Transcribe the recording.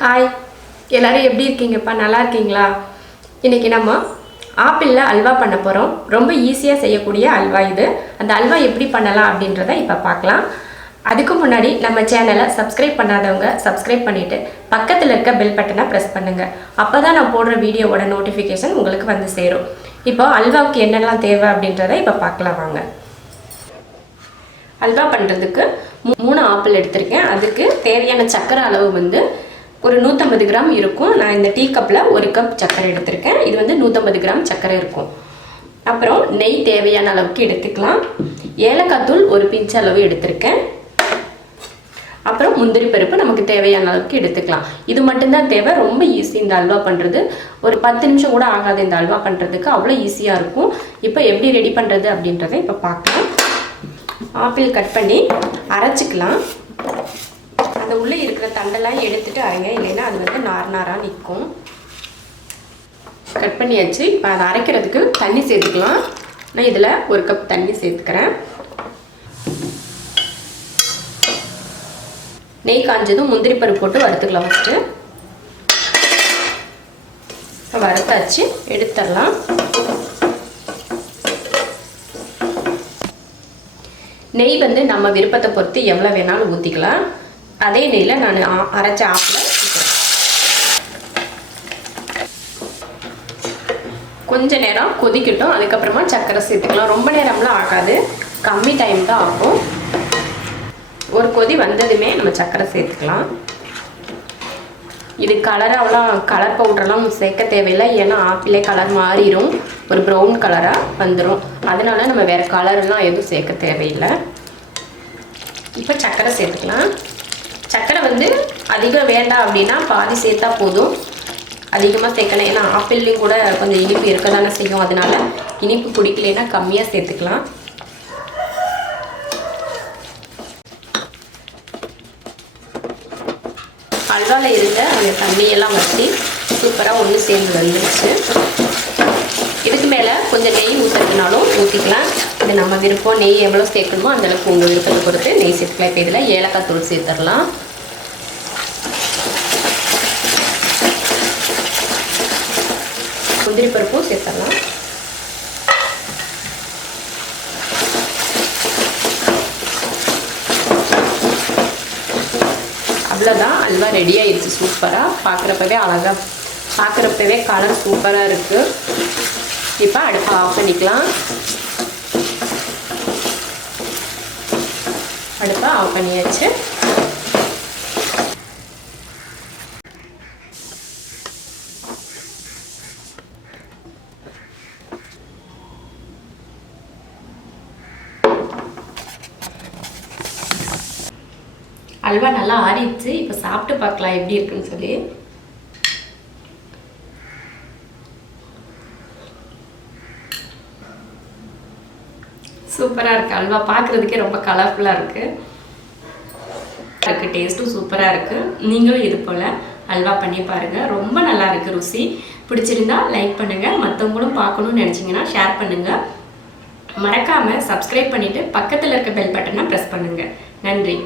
Hi எல்லோரும் எப்படி இருக்கீங்கப்பா? நல்லா இருக்கீங்களா? இன்னைக்கு நம்ம ஆப்பிளில் அல்வா பண்ண போகிறோம் ரொம்ப ஈஸியாக செய்யக்கூடிய அல்வா இது. அந்த அல்வா எப்படி பண்ணலாம் அப்படின்றத இப்போ பார்க்கலாம். அதுக்கு முன்னாடி நம்ம சேனலை சப்ஸ்கிரைப் பண்ணாதவங்க சப்ஸ்கிரைப் பண்ணிவிட்டு பக்கத்தில் இருக்க பெல் பட்டனை ப்ரெஸ் பண்ணுங்கள் அப்போ தான் நான் போடுற வீடியோவோட நோட்டிஃபிகேஷன் உங்களுக்கு வந்து சேரும். இப்போ அல்வாவுக்கு என்னெல்லாம் தேவை அப்படின்றத இப்போ பார்க்கலாம் வாங்க. அல்வா பண்ணுறதுக்கு மூணு ஆப்பிள் எடுத்திருக்கேன். அதுக்கு தேவையான சக்கரை அளவு வந்து ஒரு நூற்றம்பது கிராம் இருக்கும். நான் இந்த டீ கப்பில் ஒரு கப் சர்க்கரை எடுத்திருக்கேன். இது வந்து நூற்றம்பது கிராம் சர்க்கரை இருக்கும். அப்புறம் நெய் தேவையான அளவுக்கு எடுத்துக்கலாம். ஏலக்காய் தூள் ஒரு பிஞ்ச் அளவு எடுத்திருக்கேன். அப்புறம் முந்திரி பருப்பு நமக்கு தேவையான அளவுக்கு எடுத்துக்கலாம். இது மட்டும்தான் தேவை. ரொம்ப ஈஸி இந்த அல்வா பண்ணுறது ஒரு பத்து நிமிஷம் கூட ஆகாது இந்த அல்வா பண்ணுறதுக்கு அவ்வளோ ஈஸியாக இருக்கும். இப்போ எப்படி ரெடி பண்ணுறது அப்படின்றத இப்போ பார்க்கலாம். ஆப்பிள் கட் பண்ணி அரைச்சிக்கலாம். அந்த உள்ளே இருக்கிற தண்டெல்லாம் எடுத்துட்டு அரைங்க இல்லைன்னா அது வந்து நார் நாராக நிற்கும். கட் பண்ணியாச்சு. இப்போ அதை அரைக்கிறதுக்கு தண்ணி சேர்த்துக்கலாம். நான் இதில் ஒரு கப் தண்ணி சேர்த்துக்கிறேன். நெய் காஞ்சதும் முந்திரி பருப்பு போட்டு வறுத்துக்கலாம் ஃபஸ்ட்டு வறுத்தாச்சு. எடுத்துடலாம். நெய் வந்து நம்ம விருப்பத்தை பொறுத்து எவ்வளோ வேணாலும் ஊற்றிக்கலாம் அதே நெய்யில் நான் ஆ- அரைச்ச ஆப்பில் கொஞ்ச நேரம் கொதிக்கட்டும். அதுக்கப்புறமா சர்க்கரை சேர்த்துக்கலாம். ரொம்ப நேரம்லாம் ஆகாது. கம்மி டைம் தான் ஆகும். ஒரு கொதி வந்ததுமே நம்ம சர்க்கரை சேர்த்துக்கலாம். இது கலராகலாம் கலர் பவுடர்லாம் சேர்க்க தேவையில்லை. ஏன்னா ஆப்பிளே கலர் மாறிடும் ஒரு ப்ரௌன் கலராக வந்துடும் அதனால நம்ம வேறு கலர்லாம் எதுவும் சேர்க்க தேவையில்லை. இப்போ சர்க்கரை சேர்த்துக்கலாம். சர்க்கரை வந்து அதிகம் வேண்டாம் அப்படின்னா பாதி சேர்த்தா போதும். அதிகமாக சேர்க்கணும் ஏன்னா ஆப்பிள்லேயும் கூட கொஞ்சம் இனிப்பு இருக்க தானே செய்யும். அதனால இனிப்பு பிடிக்கலைன்னா கம்மியாக சேர்த்துக்கலாம். அல்வாவில் இருந்த அந்த தண்ணியெல்லாம் வச்சு சூப்பராக ஒன்று சேர்ந்து வந்துருச்சு. கொஞ்சம் நெய் ஊற்றுறதுனாலும் ஊற்றிக்கலாம் இது நம்ம விருப்பம் நெய் எவ்வளோ சேர்க்கணுமோ அந்தளவுக்கு உங்கள் விருப்பத்தை பொறுத்து நெய் சேர்த்துக்கலாம். இப்போ இதில் ஏலக்காய் தூள் சேர்த்துடலாம். முந்திரி பருப்பும் சேர்த்துடலாம். அவ்வளோதான் அல்வா ரெடி ஆயிடுச்சு சூப்பராக பார்க்குறப்பவே அழகாக பார்க்குறப்பவே கலர் சூப்பராக இருக்குது இப்போ அடுப்பை ஆஃப் பண்ணிக்கலாம். அடுப்பை ஆஃப் பண்ணியாச்சு. அல்வா நல்லா ஆறிடுச்சு. இப்போ சாப்பிட்டு பார்க்கலாம் எப்படி இருக்குன்னு சொல்லி. சூப்பராக இருக்குது அல்வா பார்க்குறதுக்கே ரொம்ப கலர்ஃபுல்லாக இருக்குது இருக்குது டேஸ்ட்டும் சூப்பராக இருக்குது நீங்களும் இது போல் அல்வா பண்ணி பாருங்கள் ரொம்ப நல்லா இருக்குது ருசி. பிடிச்சிருந்தா லைக் பண்ணுங்கள் மற்றவங்களும் பார்க்கணும்னு நினச்சிங்கன்னா ஷேர் பண்ணுங்கள் மறக்காமல் சப்ஸ்கிரைப் பண்ணிவிட்டு பக்கத்தில் இருக்க பெல் பட்டனை ப்ரெஸ் பண்ணுங்கள் நன்றி.